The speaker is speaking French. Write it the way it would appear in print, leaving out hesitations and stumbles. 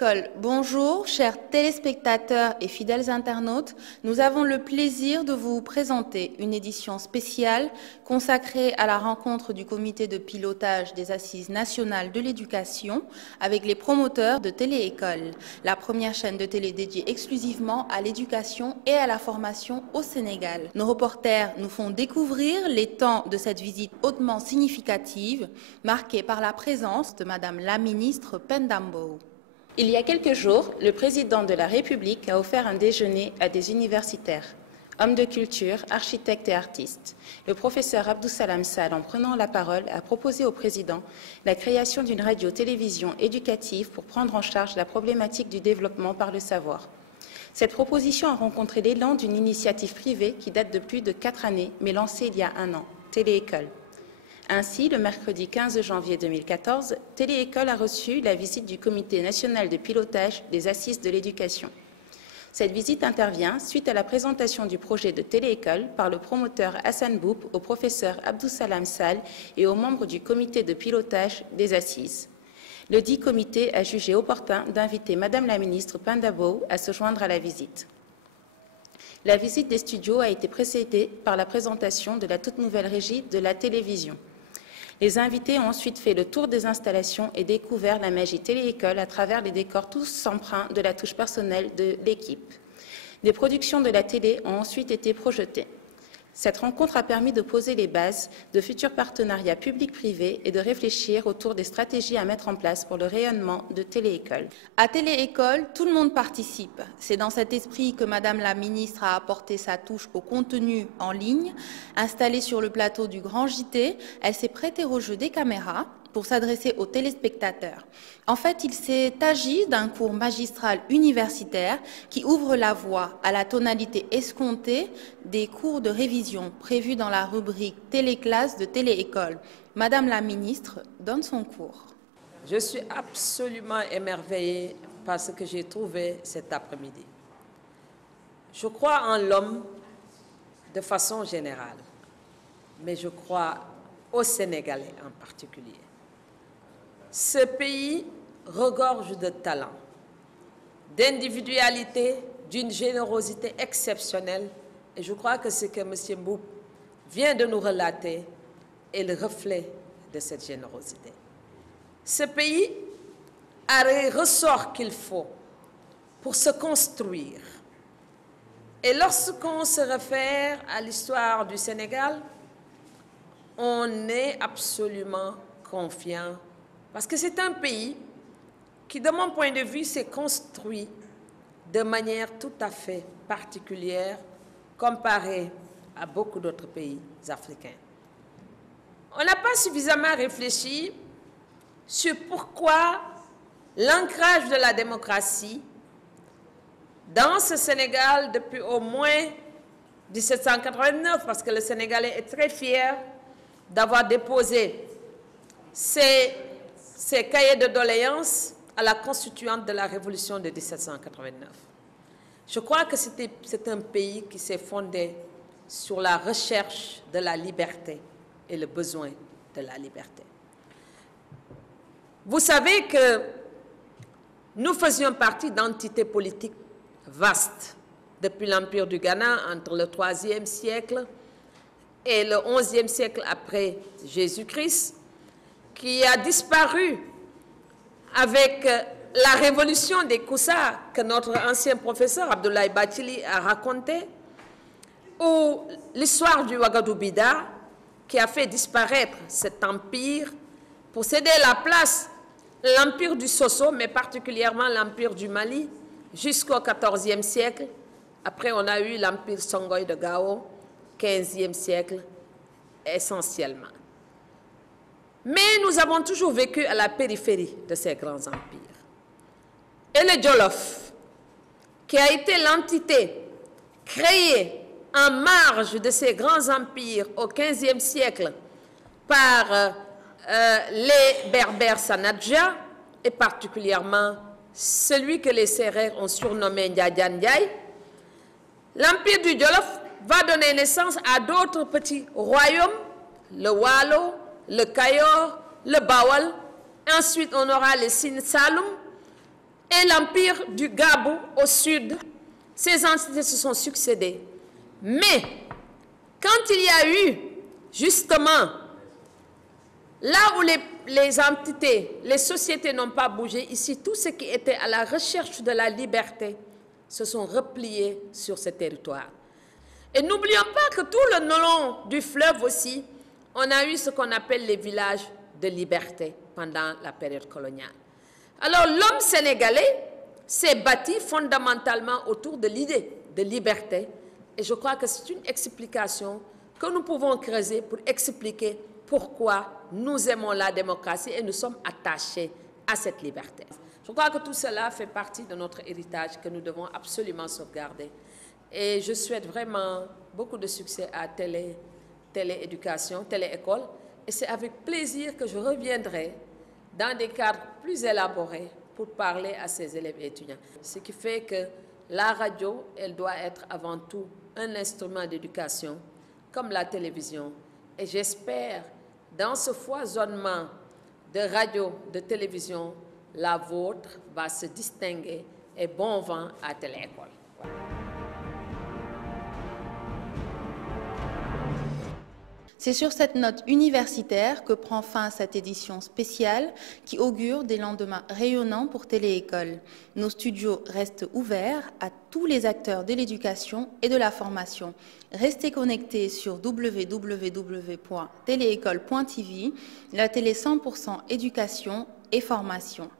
Téléécole, bonjour, chers téléspectateurs et fidèles internautes. Nous avons le plaisir de vous présenter une édition spéciale consacrée à la rencontre du comité de pilotage des Assises nationales de l'éducation avec les promoteurs de Téléécole, la première chaîne de télé dédiée exclusivement à l'éducation et à la formation au Sénégal. Nos reporters nous font découvrir les temps de cette visite hautement significative, marquée par la présence de Madame la ministre Penda Mbow. Il y a quelques jours, le président de la République a offert un déjeuner à des universitaires, hommes de culture, architectes et artistes. Le professeur Abdou Salam Sall, en prenant la parole, a proposé au président la création d'une radio-télévision éducative pour prendre en charge la problématique du développement par le savoir. Cette proposition a rencontré l'élan d'une initiative privée qui date de plus de 4 années, mais lancée il y a 1 an, Téléécole. Ainsi, le mercredi 15 janvier 2014, Téléécole a reçu la visite du Comité national de pilotage des Assises de l'éducation. Cette visite intervient suite à la présentation du projet de Téléécole par le promoteur Hassan Boub au professeur Abdou Salam Sall et aux membres du Comité de pilotage des Assises. Le dit comité a jugé opportun d'inviter Madame la ministre Penda Mbow à se joindre à la visite. La visite des studios a été précédée par la présentation de la toute nouvelle régie de la télévision. Les invités ont ensuite fait le tour des installations et découvert la magie Téléécole à travers les décors tous empreints de la touche personnelle de l'équipe. Des productions de la télé ont ensuite été projetées. Cette rencontre a permis de poser les bases de futurs partenariats publics-privés et de réfléchir autour des stratégies à mettre en place pour le rayonnement de Téléécole. À Téléécole, tout le monde participe. C'est dans cet esprit que Madame la ministre a apporté sa touche au contenu en ligne. Installée sur le plateau du Grand JT, elle s'est prêtée au jeu des caméras pour s'adresser aux téléspectateurs. En fait, il s'est agi d'un cours magistral universitaire qui ouvre la voie à la tonalité escomptée des cours de révision prévus dans la rubrique Téléclasse de Téléécole. Madame la ministre donne son cours. Je suis absolument émerveillée par ce que j'ai trouvé cet après-midi. Je crois en l'homme de façon générale, mais je crois aux Sénégalais en particulier. Ce pays regorge de talent, d'individualité, d'une générosité exceptionnelle. Et je crois que ce que M. Mboub vient de nous relater est le reflet de cette générosité. Ce pays a les ressorts qu'il faut pour se construire. Et lorsqu'on se réfère à l'histoire du Sénégal, on est absolument confiant parce que c'est un pays qui, de mon point de vue, s'est construit de manière tout à fait particulière comparé à beaucoup d'autres pays africains. On n'a pas suffisamment réfléchi sur pourquoi l'ancrage de la démocratie dans ce Sénégal depuis au moins 1789, parce que le Sénégalais est très fier d'avoir déposé ces cahiers de doléances à la constituante de la Révolution de 1789. Je crois que c'est un pays qui s'est fondé sur la recherche de la liberté et le besoin de la liberté. Vous savez que nous faisions partie d'entités politiques vastes depuis l'Empire du Ghana entre le IIIe siècle et le XIe siècle après Jésus-Christ, qui a disparu avec la révolution des Koussa que notre ancien professeur Abdoulaye Bathily a raconté, ou l'histoire du Ouagadougou-Bida qui a fait disparaître cet empire pour céder la place à l'empire du Soso, mais particulièrement l'empire du Mali, jusqu'au XIVe siècle. Après, on a eu l'empire Songhai de Gao, XVe siècle essentiellement. Mais nous avons toujours vécu à la périphérie de ces grands empires. Et le Jolof, qui a été l'entité créée en marge de ces grands empires au XVe siècle par les Berbères Sanadja, et particulièrement celui que les Sérères ont surnommé Ndiadian Ndiaye, l'empire du Jolof va donner naissance à d'autres petits royaumes, le Walo, le Kayor, le Bawal. Ensuite, on aura les Sine Saloum. et l'empire du Gabou au sud, ces entités se sont succédées. Mais quand il y a eu justement là où les entités, les sociétés n'ont pas bougé, ici tous ceux qui étaient à la recherche de la liberté se sont repliés sur ce territoire. Et n'oublions pas que tout le long du fleuve aussi, on a eu ce qu'on appelle les villages de liberté pendant la période coloniale. Alors l'homme sénégalais s'est bâti fondamentalement autour de l'idée de liberté. Et je crois que c'est une explication que nous pouvons creuser pour expliquer pourquoi nous aimons la démocratie et nous sommes attachés à cette liberté. Je crois que tout cela fait partie de notre héritage que nous devons absolument sauvegarder. Et je souhaite vraiment beaucoup de succès à Télééducation, Téléécole. Et c'est avec plaisir que je reviendrai dans des cadres plus élaborés pour parler à ces élèves et étudiants. Ce qui fait que la radio, elle doit être avant tout un instrument d'éducation, comme la télévision. Et j'espère, dans ce foisonnement de radio, de télévision, la vôtre va se distinguer et bon vent à Téléécole. Voilà. C'est sur cette note universitaire que prend fin cette édition spéciale qui augure des lendemains rayonnants pour Téléécole. Nos studios restent ouverts à tous les acteurs de l'éducation et de la formation. Restez connectés sur www.téléécole.tv, la télé 100% éducation et formation.